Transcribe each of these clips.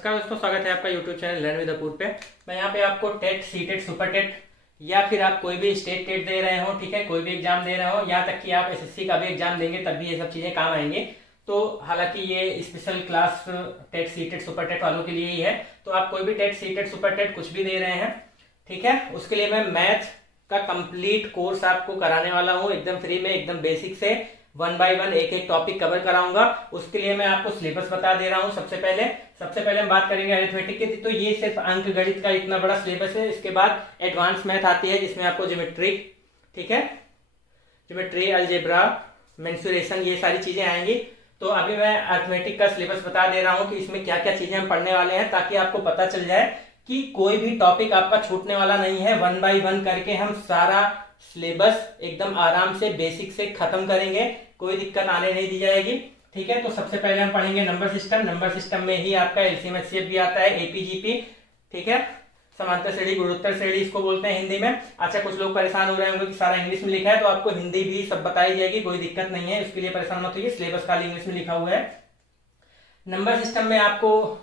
नमस्कार दोस्तों, स्वागत है आपका यूट्यूब चैनल लर्न विद अपूर पे। मैं यहाँ पे आपको टेट, सीटेट, सुपर टेट या फिर आप कोई भी स्टेट टेट दे रहे हो, ठीक है, कोई भी एग्जाम दे रहे हो, यहाँ तक कि आप एसएससी का भी एग्जाम देंगे तब भी ये सब चीज़ें काम आएंगे। तो हालांकि ये special class TET, CTET, super TET वालों के लिए ही है। तो आप कोई भी टेट, सीटेट, सुपर टेट कुछ भी दे रहे हैं, ठीक है, उसके लिए मैं मैथ का कंप्लीट कोर्स आपको कराने वाला हूँ एकदम फ्री में, एकदम बेसिक से 1 बाय 1 एक एक टॉपिक कवर कराऊंगा। उसके लिए मैं आपको सिलेबस बता दे रहा हूँ। सबसे पहले हम बात करेंगे अरिथमेटिक की। तो ये सिर्फ अंक गणित का इतना बड़ा सिलेबस है। इसके बाद एडवांस मैथ आती है जिसमें आपको ज्योमेट्री, ठीक है, ज्योमेट्री, अलजेब्रा, मेंसुरेशन, ये सारी चीजें आएंगी। तो अभी मैं अरिथमेटिक का सिलेबस बता दे रहा हूँ कि इसमें क्या क्या चीजें हम पढ़ने वाले हैं, ताकि आपको पता चल जाए कि कोई भी टॉपिक आपका छूटने वाला नहीं है। 1 बाय 1 करके हम सारा सिलेबस एकदम आराम से बेसिक से खत्म करेंगे, कोई दिक्कत आने नहीं दी जाएगी, ठीक है। तो सबसे पहले हम पढ़ेंगे नंबर सिस्टम। नंबर सिस्टम में ही आपका एलसीएम एचसीएफ भी आता है, एपीजीपी, ठीक है, समांतर श्रेणी, गुणोत्तर श्रेणी इसको बोलते हैं हिंदी में। अच्छा, कुछ लोग परेशान हो रहे होंगे कि सारा इंग्लिश में लिखा है, तो आपको हिंदी भी सब बताई जाएगी, कोई दिक्कत नहीं है, उसके लिए परेशान मत होइए, सिलेबस खाली इंग्लिश में लिखा हुआ है। नंबर सिस्टम में आपको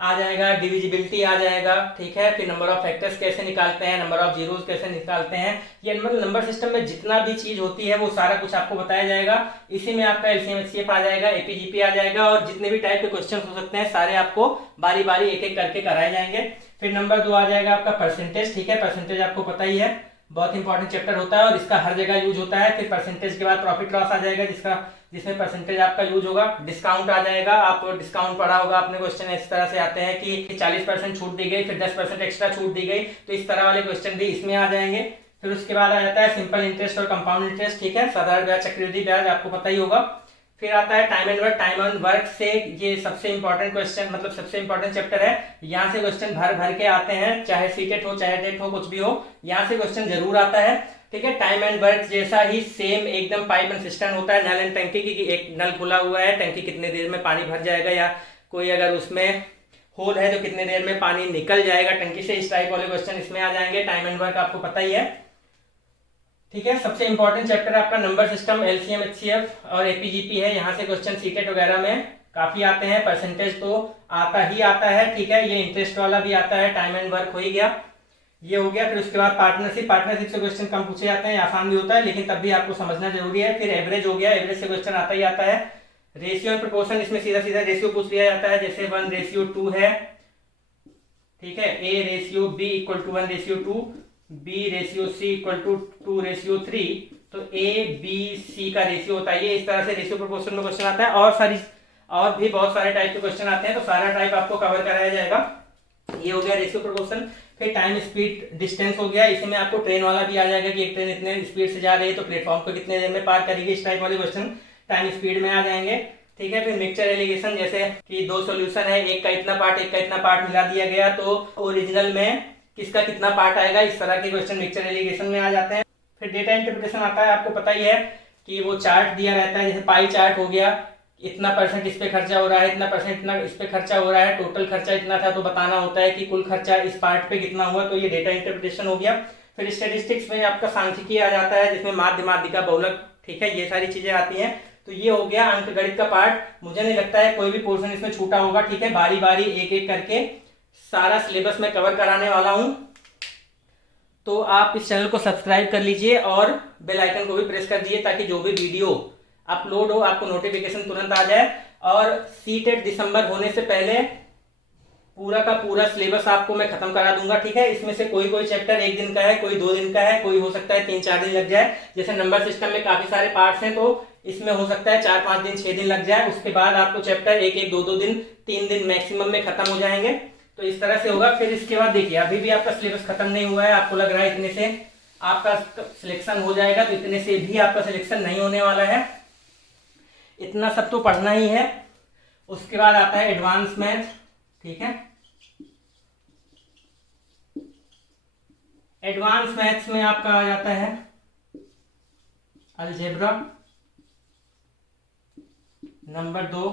आ जाएगा डिविजिबिलिटी आ जाएगा, ठीक है, फिर नंबर ऑफ फैक्टर्स कैसे निकालते हैं, नंबर ऑफ जीरोस कैसे निकालते हैं, ये मतलब नंबर सिस्टम में जितना भी चीज होती है वो सारा कुछ आपको बताया जाएगा। इसी में आपका एलसीएम एचसीएफ आ जाएगा, एपीजीपी आ जाएगा, और जितने भी टाइप के क्वेश्चन हो सकते हैं सारे आपको बारी बारी एक एक करके कराए जाएंगे। फिर नंबर 2 आ जाएगा आपका परसेंटेज, ठीक है, परसेंटेज आपको पता ही है, बहुत इंपॉर्टेंट चैप्टर होता है और इसका हर जगह यूज होता है। फिर परसेंटेज के बाद प्रॉफिट लॉस आ जाएगा, जिसमें परसेंटेज आपका यूज होगा। डिस्काउंट आ जाएगा, आप डिस्काउंट पढ़ा होगा आपने, क्वेश्चन इस तरह से आते हैं कि 40% छूट दी गई, फिर 10% एक्स्ट्रा छूट दी गई, तो इस तरह वाले क्वेश्चन भी इसमें आ जाएंगे। फिर उसके बाद आ जाता है सिंपल इंटरेस्ट और कंपाउंड इंटरेस्ट, ठीक है, साधारण ब्याज, चक्रवृद्धि ब्याज, आपको पता ही होगा। फिर आता है time and work. Time and work से ये सबसे इंपॉर्टेंट क्वेश्चन, मतलब सबसे इंपॉर्टेंट चैप्टर है। यहाँ से क्वेश्चन भर भर के आते हैं, चाहे सीटेट हो चाहे टेट हो, कुछ भी हो, यहाँ से क्वेश्चन जरूर आता है, ठीक है। टाइम एंड वर्क जैसा ही सेम एकदम पाइप एंड सिस्टम होता है, नल एंड टंकी की, एक नल खुला हुआ है, टंकी कितने देर में पानी भर जाएगा, या कोई अगर उसमें होल है तो कितने देर में पानी निकल जाएगा टंकी से, इस टाइप वाले क्वेश्चन इसमें आ जाएंगे। टाइम एंड वर्क आपको पता ही है, ठीक है। सबसे इंपॉर्टेंट चैप्टर आपका नंबर सिस्टम, एलसीएम एचसीएफ और एपीजीपी है। यहाँ से क्वेश्चन सीटेट वगैरह में काफी आते हैं। परसेंटेज तो आता ही आता है, ठीक है, ये इंटरेस्ट वाला भी आता है। टाइम एंड वर्क हो ही गया, ये हो गया। फिर उसके बाद पार्टनरशिप से क्वेश्चन कम पूछे जाते हैं, आसान भी होता है, लेकिन तब भी आपको समझना जरूरी है। फिर एवरेज हो गया, एवरेज से क्वेश्चन आता ही आता है। रेशियो एंड प्रोपोर्शन, इसमें सीधा सीधा रेशियो पूछ लिया जाता है, जैसे 1:2 है, ठीक है, A:B = 1:2, B:C = 2:3, तो ABC का रेशियो होता है, ये इस तरह से रेशियो प्रोपोर्शन में क्वेश्चन आता है। और भी बहुत सारे टाइप के क्वेश्चन आते हैं, तो सारा टाइप आपको कवर कराया जाएगा। ये हो गया रेशियो प्रोपोर्शन। फिर टाइम, स्पीड, डिस्टेंस हो गया, इसी में आपको ट्रेन वाला भी आ जाएगा कि एक ट्रेन इतने स्पीड से जा रही है तो प्लेटफॉर्म को कितने देर में पार करेगी, इस टाइप वाले क्वेश्चन टाइम स्पीड में आ जाएंगे, ठीक है। फिर मिक्सचर एलिगेशन, जैसे कि 2 सॉल्यूशन है, एक का इतना पार्ट एक का इतना पार्ट मिला दिया गया, तो ओरिजिनल में किसका कितना पार्ट आएगा, इस तरह के क्वेश्चन मिक्सचर एलिगेशन में आ जाते हैं। फिर डेटा इंटरप्रिटेशन आता है, आपको पता ही है कि वो चार्ट दिया रहता है, जैसे पाई चार्ट हो गया, इतना % इस पे खर्चा हो रहा है, इतना % इतना इस पे खर्चा हो रहा है, टोटल खर्चा इतना था, तो बताना होता है कि कुल खर्चा इस पार्ट पे कितना हुआ, तो ये डेटा इंटरप्रिटेशन हो गया। फिर स्टैटिस्टिक्स में आपका सांख्यिकी आ जाता है, जिसमें माध्य, माध्यिका, बहुलक, ठीक है, ये सारी चीजें आती हैं। तो ये हो गया अंक गणित का पार्ट। मुझे नहीं लगता है कोई भी पोर्शन इसमें छूटा होगा, ठीक है, बारी बारी एक एक करके सारा सिलेबस में कवर कराने वाला हूं। तो आप इस चैनल को सब्सक्राइब कर लीजिए और बेल आइकन को भी प्रेस कर दीजिए, ताकि जो भी वीडियो अपलोड हो आपको नोटिफिकेशन तुरंत आ जाए। और सीटेट दिसंबर होने से पहले पूरा का पूरा सिलेबस आपको मैं खत्म करा दूंगा, ठीक है। इसमें से कोई चैप्टर 1 दिन का है, कोई 2 दिन का है, कोई हो सकता है 3-4 दिन लग जाए। जैसे नंबर सिस्टम में काफी सारे पार्ट्स हैं, तो इसमें हो सकता है 4-5 दिन 6 दिन लग जाए। उसके बाद आपको चैप्टर 1-1, 2-2 दिन, 3 दिन मैक्सिमम में खत्म हो जाएंगे, तो इस तरह से होगा। फिर इसके बाद देखिए, अभी भी आपका सिलेबस खत्म नहीं हुआ है, आपको लग रहा है इतने से आपका सिलेक्शन हो जाएगा, तो इतने से भी आपका सिलेक्शन नहीं होने वाला है, इतना सब तो पढ़ना ही है। उसके बाद आता है एडवांस मैथ, ठीक है। एडवांस मैथ्स में आपका आ जाता है अलजेब्रा, नंबर 2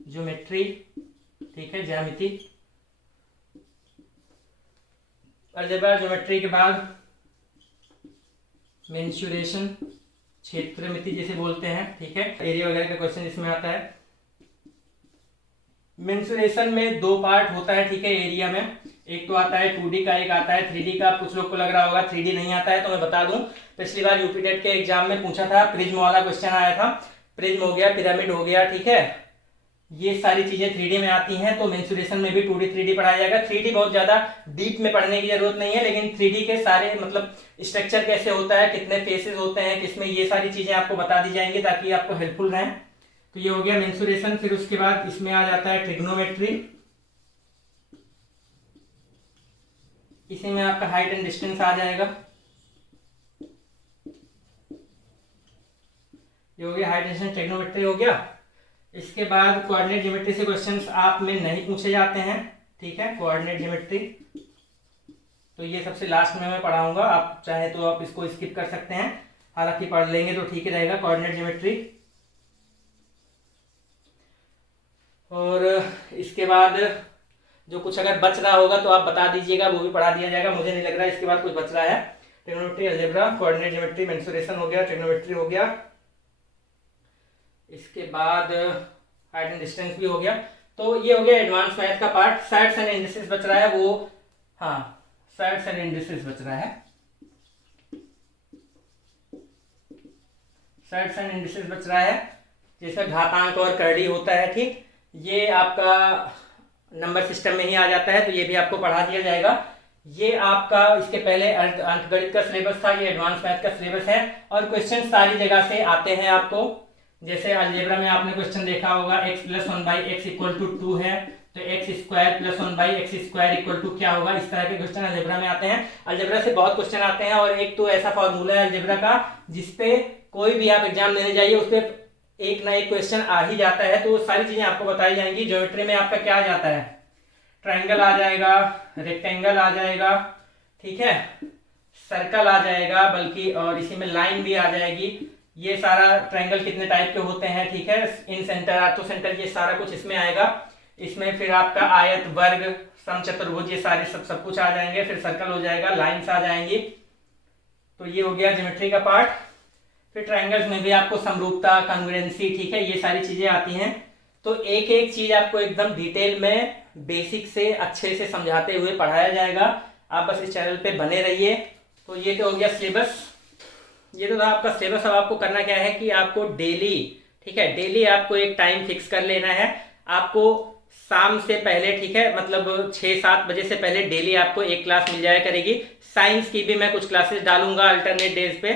ज्योमेट्री, ठीक है, ज्यामिति। अलजेब्रा ज्योमेट्री के बाद मेंसुरेशन, क्षेत्रमिति जिसे बोलते हैं, ठीक है, एरिया वगैरह का क्वेश्चन इसमें आता है। मेंसुरेशन में दो पार्ट होता है, ठीक है, एरिया में। एक तो आता है 2D का, एक आता है 3D का। कुछ लोग को लग रहा होगा 3D नहीं आता है, तो मैं बता दूं, पिछली बार यूपी टेट के एग्जाम में पूछा था, प्रिज्म वाला क्वेश्चन आया था। प्रिज्म हो गया, पिरामिड हो गया, ठीक है, ये सारी चीजें 3D में आती हैं। तो मेंसुरेशन में भी 2D 3D पढ़ाया जाएगा। 3D बहुत ज्यादा डीप में पढ़ने की जरूरत नहीं है, लेकिन 3D के सारे मतलब स्ट्रक्चर कैसे होता है, कितने फेसेस होते हैं किसमें, ये सारी चीजें आपको बता दी जाएंगी ताकि आपको हेल्पफुल रहें। तो ये हो गया मेंसुरेशन। फिर उसके बाद इसमें आ जाता है ट्रिग्नोमेट्री। इसी में आपका हाइट एंड डिस्टेंस आ जाएगा। ये हो गया हाइट डिस्टेंस, ट्रिग्नोमेट्री हो गया। इसके बाद कोऑर्डिनेट ज्योमेट्री से क्वेश्चंस आप में नहीं पूछे जाते हैं, ठीक है, कोऑर्डिनेट ज्योमेट्री। तो ये सबसे लास्ट में मैं पढ़ाऊंगा, आप चाहे तो आप इसको स्किप कर सकते हैं, हालांकि पढ़ लेंगे तो ठीक ही रहेगा कोऑर्डिनेट ज्योमेट्री। और इसके बाद जो कुछ अगर बच रहा होगा तो आप बता दीजिएगा, वो भी पढ़ा दिया जाएगा। मुझे नहीं लग रहा है इसके बाद कुछ बच रहा है। Trigonometry, algebra, coordinate geometry, mensuration हो गया, ट्रिग्नोमेट्री हो गया। इसके बाद हाइट एंड डिस्टेंस भी हो गया। तो ये हो गया एडवांस मैथ का पार्ट। साइड्स एंड इंडिसेस बच रहा है, वो हाँ, साइड्स एंड इंडिसेस बच रहा है, साइड्स एंड इंडिसेस बच रहा है, जैसे घातांक और करड़ी होता है, ठीक, ये आपका नंबर सिस्टम में ही आ जाता है, तो ये भी आपको पढ़ा दिया जाएगा। ये आपका इसके पहले अंकगणित का सिलेबस था, ये एडवांस मैथ का सिलेबस है। और क्वेश्चन सारी जगह से आते हैं आपको, जैसे अलजेब्रा में आपने क्वेश्चन देखा होगा, x + 1/x = 2 है, तो x² + 1/x² = क्या होगा। इस तरह के क्वेश्चन अलजेब्रा में आते हैं। अलजेब्रा से बहुत क्वेश्चन आते हैं, और एक तो ऐसा फॉर्मूला है अलजेब्रा का जिसपे कोई भी आप एग्जाम देने जाइए उस पर एक ना एक क्वेश्चन आ ही जाता है। तो सारी चीजें आपको बताई जाएंगी। ज्योमेट्री में आपका क्या आ जाता है, ट्राइंगल आ जाएगा, रेक्टेंगल आ जाएगा, ठीक है, सर्कल आ जाएगा, बल्कि और इसी में लाइन भी आ जाएगी। ये सारा ट्राइंगल कितने टाइप के होते हैं, ठीक है, इन सेंटर, आर्थो सेंटर, ये सारा कुछ इसमें आएगा। इसमें फिर आपका आयत, वर्ग, समचतुर्भुज, ये सारे सब कुछ आ जाएंगे। फिर सर्कल हो जाएगा, लाइंस आ जाएंगी। तो ये हो गया ज्योमेट्री का पार्ट। फिर ट्राइंगल्स में भी आपको समरूपता, कॉन्ग्रुएंसी, ठीक है, ये सारी चीजें आती हैं। तो एक एक चीज आपको एकदम डिटेल में बेसिक से अच्छे से समझाते हुए पढ़ाया जाएगा। आप बस इस चैनल पे बने रहिए। तो ये तो हो गया सिलेबस, ये तो था आपका सिलेबस। अब आपको करना क्या है कि आपको डेली, ठीक है, डेली आपको एक टाइम फिक्स कर लेना है। आपको शाम से पहले, ठीक है, मतलब 6-7 बजे से पहले डेली आपको एक क्लास मिल जाया करेगी। साइंस की भी मैं कुछ क्लासेस डालूंगा अल्टरनेट डेज पे।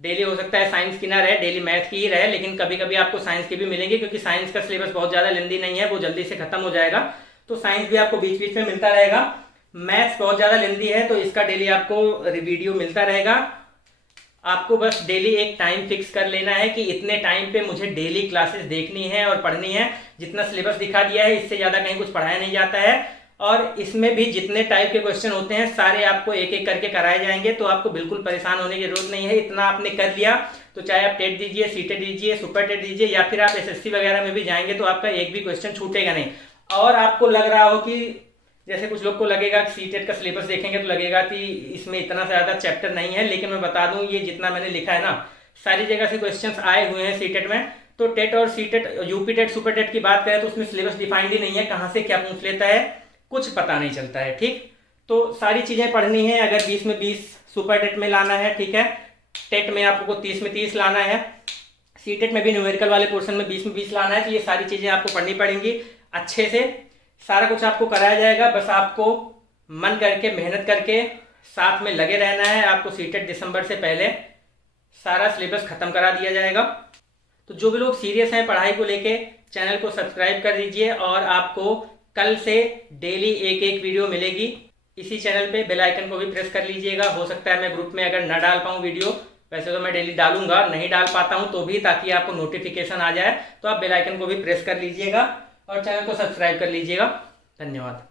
डेली हो सकता है साइंस की ना रहे, डेली मैथ की ही रहे, लेकिन कभी कभी आपको साइंस की भी मिलेंगे, क्योंकि साइंस का सिलेबस बहुत ज़्यादा लेंदी नहीं है, वो जल्दी से खत्म हो जाएगा। तो साइंस भी आपको बीच बीच में मिलता रहेगा। मैथ्स बहुत ज़्यादा लेंदी है, तो इसका डेली आपको वीडियो मिलता रहेगा। आपको बस डेली एक टाइम फिक्स कर लेना है कि इतने टाइम पे मुझे डेली क्लासेस देखनी है और पढ़नी है। जितना सिलेबस दिखा दिया है इससे ज़्यादा कहीं कुछ पढ़ाया नहीं जाता है। और इसमें भी जितने टाइप के क्वेश्चन होते हैं सारे आपको एक एक करके कराए जाएंगे। तो आपको बिल्कुल परेशान होने की जरूरत नहीं है। इतना आपने कर लिया तो चाहे आप टेट दीजिए, सीटेट दीजिए, सुपर टेट दीजिए, या फिर आप एसएससी वगैरह में भी जाएंगे तो आपका एक भी क्वेश्चन छूटेगा नहीं। और आपको लग रहा हो कि जैसे कुछ लोग को लगेगा कि सीटेट का सिलेबस देखेंगे तो लगेगा कि इसमें इतना ज़्यादा चैप्टर नहीं है, लेकिन मैं बता दूं ये जितना मैंने लिखा है ना, सारी जगह से क्वेश्चंस आए हुए हैं सीटेट में। तो टेट और CTET, UP TET, super TET की बात करें तो उसमें सिलेबस डिफाइंड ही नहीं है, कहाँ से क्या पूछ लेता है कुछ पता नहीं चलता है। ठीक, तो सारी चीज़ें पढ़नी है। अगर 20 में 20 सुपर टेट में लाना है, ठीक है, टेट में आपको 30 में 30 लाना है, सीटेट में भी न्यूमेरिकल वाले पोर्शन में 20 में 20 लाना है, तो ये सारी चीज़ें आपको पढ़नी पड़ेंगी। अच्छे से सारा कुछ आपको कराया जाएगा। बस आपको मन करके, मेहनत करके साथ में लगे रहना है। आपको सीटेट दिसंबर से पहले सारा सिलेबस खत्म करा दिया जाएगा। तो जो भी लोग सीरियस हैं पढ़ाई को लेके, चैनल को सब्सक्राइब कर दीजिए। और आपको कल से डेली एक एक वीडियो मिलेगी इसी चैनल पे। बेल आइकन को भी प्रेस कर लीजिएगा। हो सकता है मैं ग्रुप में अगर न डाल पाऊँ वीडियो, वैसे तो मैं डेली डालूंगा, नहीं डाल पाता हूँ तो भी, ताकि आपको नोटिफिकेशन आ जाए, तो आप बेल आइकन को भी प्रेस कर लीजिएगा और चैनल को सब्सक्राइब कर लीजिएगा। धन्यवाद।